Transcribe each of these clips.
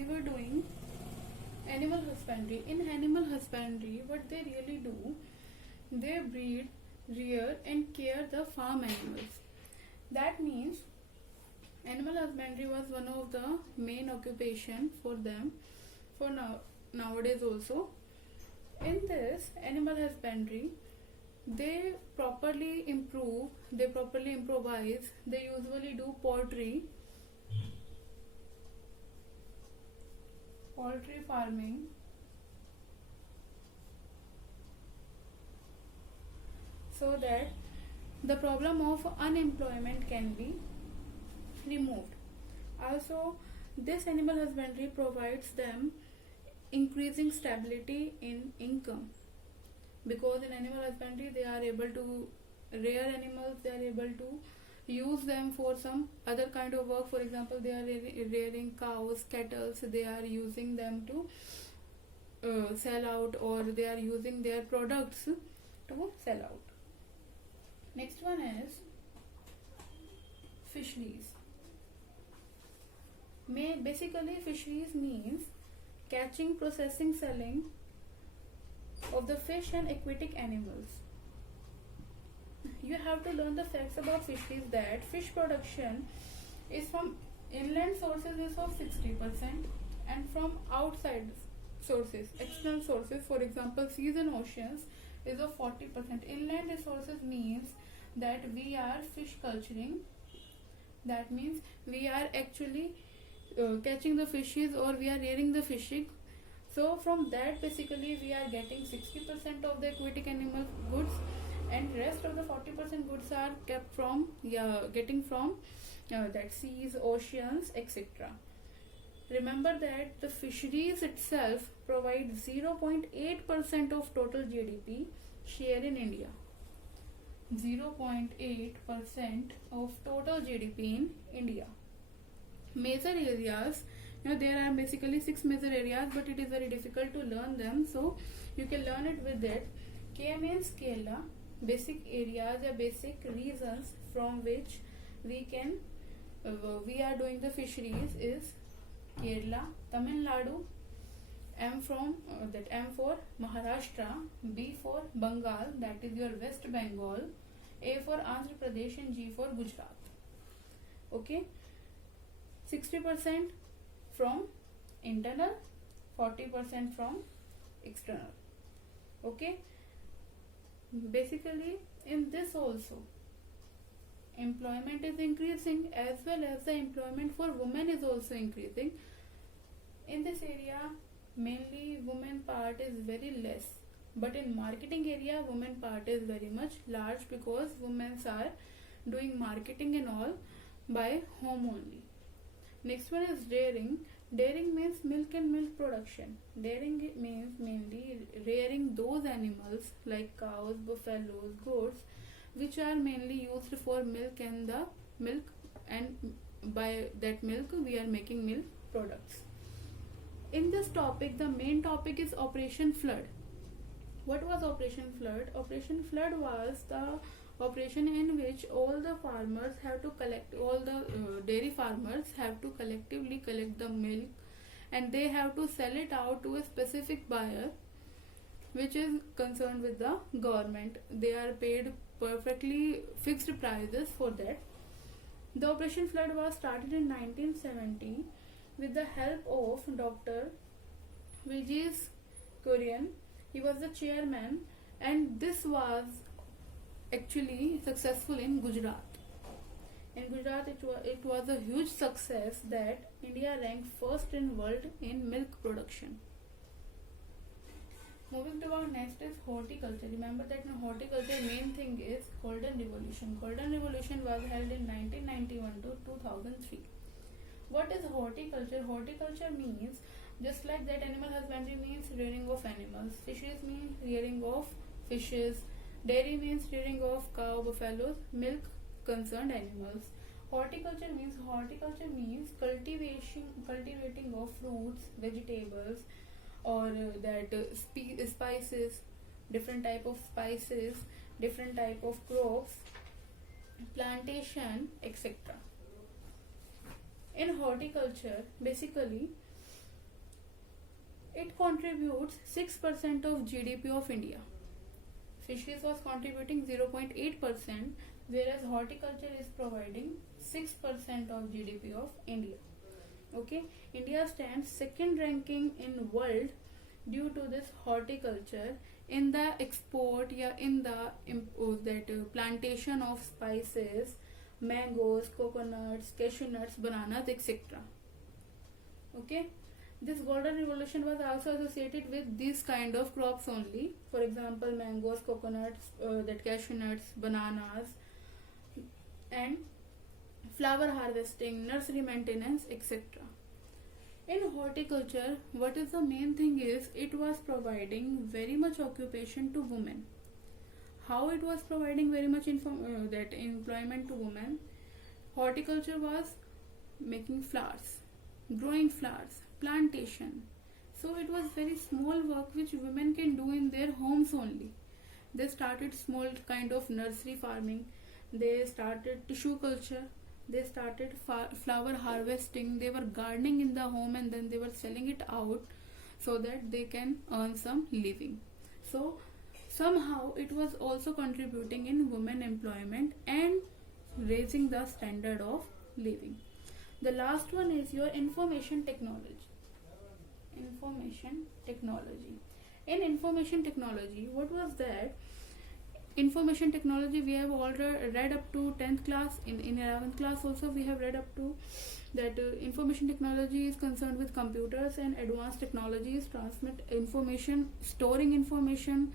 we were doing animal husbandry. In animal husbandry, what they really do, they breed, rear and care the farm animals. That means animal husbandry was one of the main occupation for them for nowadays also. In this animal husbandry, they properly improve, they properly improvise, they usually do poultry farming, so that the problem of unemployment can be removed. Also, this animal husbandry provides them increasing stability in income, because in animal husbandry they are able to rear animals, they are able to use them for some other kind of work. For example, they are rearing cows, cattle, so they are using them to sell out, or they are using their products to sell out. Next one is fisheries. Basically, fisheries means catching, processing, selling of the fish and aquatic animals. You have to learn the facts about fisheries, that fish production is from inland sources is of 60%, and from outside sources, external sources, for example seas and oceans, is of 40%. Inland resources means that we are fish culturing, that means we are actually catching the fishes, or we are rearing the fishing. So from that basically we are getting 60% of the aquatic animal goods, and rest of the 40% goods are kept from getting from that seas, oceans, etc. Remember that the fisheries itself provide 0.8% of total GDP share in India. 0.8% of total GDP in India. Major areas, there are basically 6 major areas, but it is very difficult to learn them, so you can learn it with it. K means Kerala, basic areas or basic regions from which we are doing the fisheries is Kerala, Tamil Nadu, M for Maharashtra, B for Bengal, that is your West Bengal, A for Andhra Pradesh, and G for Gujarat. Okay, 60% from internal, 40% from external. Okay, basically in this also employment is increasing, as well as the employment for women is also increasing. In this area mainly women part is very less, but in marketing area women part is very much large, because women are doing marketing and all by home only. Next one is dairying. Dairying means milk and milk production. Dairying means mainly rearing those animals like cows, buffaloes, goats, which are mainly used for milk, and by that milk we are making milk products. In this topic, the main topic is Operation Flood. What was Operation Flood? Operation Flood was the operation in which all the farmers have to collect, all the dairy farmers have to collectively collect the milk, and they have to sell it out to a specific buyer which is concerned with the government. They are paid perfectly fixed prices for that. The Operation Flood was started in 1970 with the help of Dr. Vijay's Korean. He was the chairman, and this was actually successful in Gujarat. In Gujarat it was a huge success that India ranked first in world in milk production. Moving to our next is horticulture. Remember that in horticulture main thing is Golden Revolution. Golden Revolution was held in 1991 to 2003. What is horticulture? Horticulture means, just like that animal husbandry means rearing of animals, fisheries means rearing of fishes, dairy means rearing of cow, buffaloes, milk concerned animals. Horticulture means cultivating of fruits, vegetables, or spices, different type of spices, different type of crops, plantation, etc. In horticulture, basically It contributes 6% of GDP of India. Fisheries was contributing 0.8%, whereas horticulture is providing 6% of GDP of India. Okay, India stands second ranking in world due to this horticulture in the export, in the plantation of spices, mangoes, coconuts, cashew nuts, bananas, etc. Okay, this golden revolution was also associated with these kind of crops only. For example, mangoes, coconuts, that cashew nuts, bananas, and flower harvesting, nursery maintenance, etc. In horticulture, what is the main thing is it was providing very much occupation to women. How it was providing very much that employment to women? Horticulture was making flowers, growing flowers, plantation. So it was very small work which women can do in their homes only. They started small kind of nursery farming. They started tissue culture. They started flower harvesting. They were gardening in the home and then they were selling it out so that they can earn some living. So somehow it was also contributing in women employment and raising the standard of living. The last one is your information technology. Information technology. In information technology, what was that? Information technology we have already read up to 10th class. In 11th class also we have read up to that information technology is concerned with computers and advanced technologies, transmit information, storing information,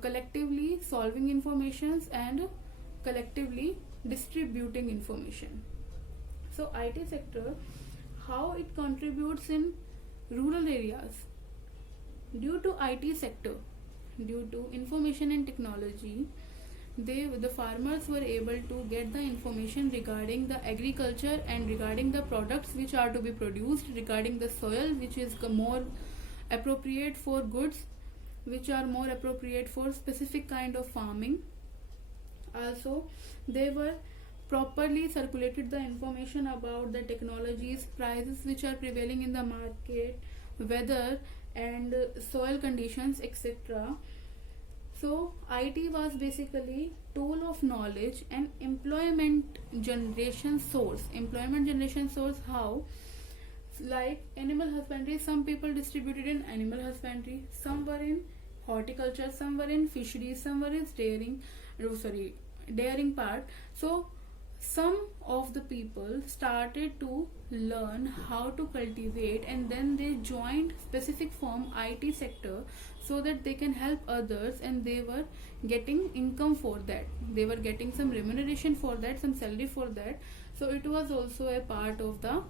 collectively solving informations, and collectively distributing information. So IT sector, how it contributes in rural areas. Due to IT sector, due to information and technology, the farmers were able to get the information regarding the agriculture and regarding the products which are to be produced, regarding the soil which is more appropriate for goods, which are more appropriate for specific kind of farming. Also, they were properly circulated the information about the technologies, prices which are prevailing in the market, weather and soil conditions, etc. So IT was basically tool of knowledge and employment generation source. Employment generation source how? Like animal husbandry, some people distributed in animal husbandry, some were in horticulture, some were in fisheries, some were in dairying part. So some of the people started to learn how to cultivate and then they joined specific firm IT sector so that they can help others, and they were getting income for that. They were getting some remuneration for that, some salary for that. So it was also a part of the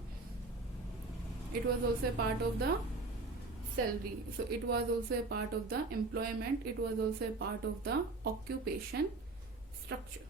salary. So it was also a part of the employment. It was also a part of the occupation structure.